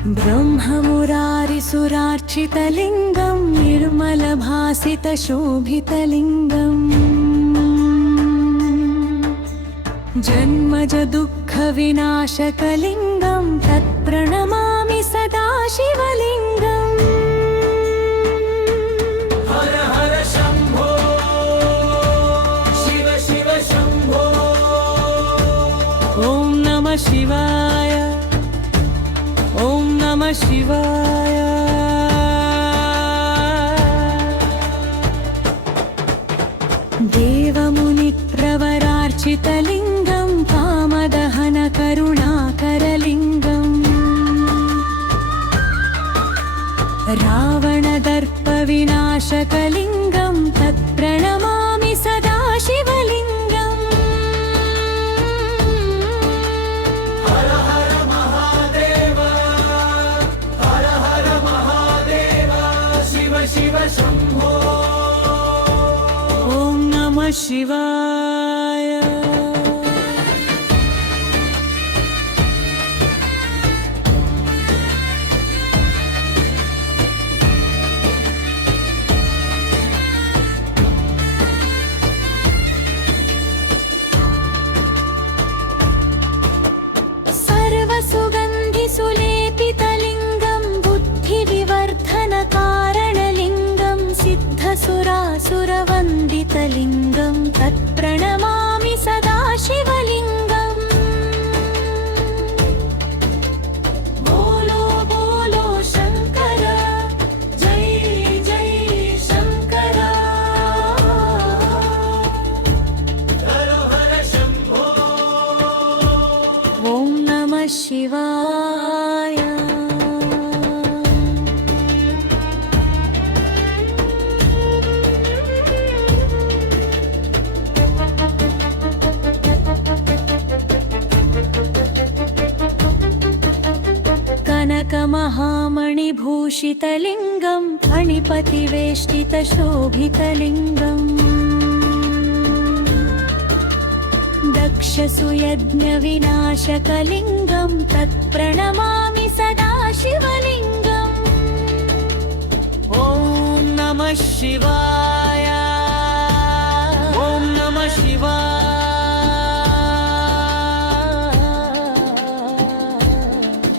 ब्रह्ममुरारिसुरार्चितलिङ्गं निर्मलभासितशोभितलिङ्गम् जन्मज दुःखविनाशकलिङ्गं तत्प्रणमामि सदा शिवलिङ्गम्। हर हर शम्भो शिव शिव शम्भो। ॐ नमः शिवाय, ॐ नमः शिवाय। देवमुनिप्रवरार्चितलिङ्गं कामदहनकरुणाकरलिङ्गम् रावणदर्पविनाशकलिङ्गं तत्प्रणमामि सदा शिवलिङ्गम्। हर हर महादेव, हर हर महादेव, शिव शिव शम्भो। ॐ नमः शिवाय। सर्वसुगन्धिसुलेपितलिङ्गं बुद्धिविवर्धनकारणलिङ्गं सिद्धसुरासुरवन्दितलिङ्गं तत्प्रणमामि सदा शिवलिङ्गम्। बोलो बोलो शङ्कर, जय जय शङ्कर। हर हर शम्भो। ॐ नमः शिवाय। कनकमहामणिभूषितलिङ्गं फणिपतिवेष्टितशोभितलिङ्गम् दक्षसुयज्ञविनाशकलिङ्गं तत्प्रणमामि सदा शिवलिङ्गम्। ॐ नमः शिवाय, ॐ नमः शिवाय।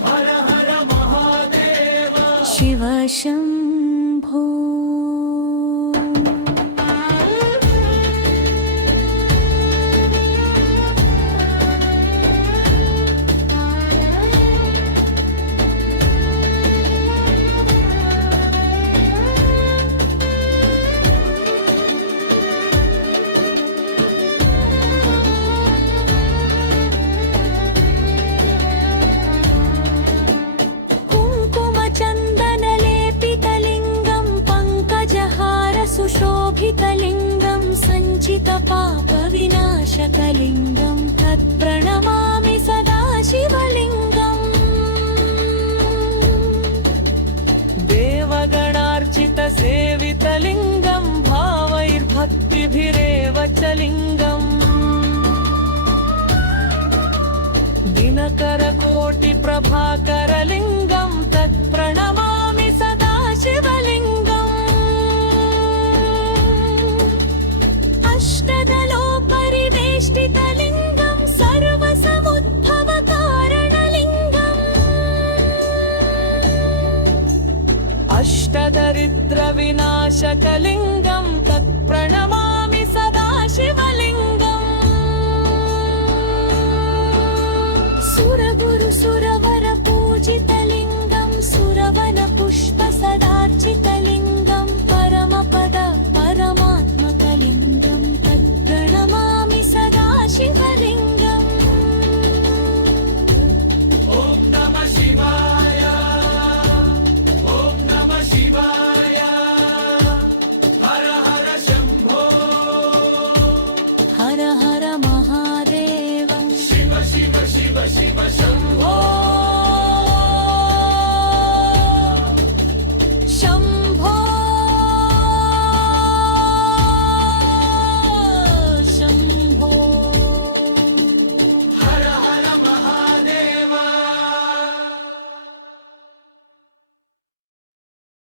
हर हर महादेव, शिव शम्भो। कुङ्कुमचन्दनलेपितलिङ्गं पङ्कजहारसुशोभितलिङ्गं सञ्चितपापविनाशकलिङ्गं तत्प्रणमामि सदा शिवलिङ्गम्। देवगणार्चितसेवितलिङ्गं भावैर्भक्तिभिरेव च लिङ्गम् दिनकरकोटिप्रभाकरलिङ्गं तत्प्रणमामि सदा शिवलिङ्गम्। अष्टदलोपरिवेष्टितलिङ्गं सर्वसमुद्भवकारणलिङ्गम् अष्टदरिद्रविनाशकलिङ्गं तत्प्रणमामि सदा शिवलिङ्गम्। सुरगुरुसुरवरपूजितलिङ्गं सुरवनपुष्पसदार्चितलिङ्गं परमपद परमात्मकलिङ्गं तत्प्रणमामि सदा शिवलिङ्गम्। ॐ नमः शिवाय, ॐ नमः शिवाय। हर हर शम्भो, हर हर महादेव, शिव शिव शिव शिव शम्भो।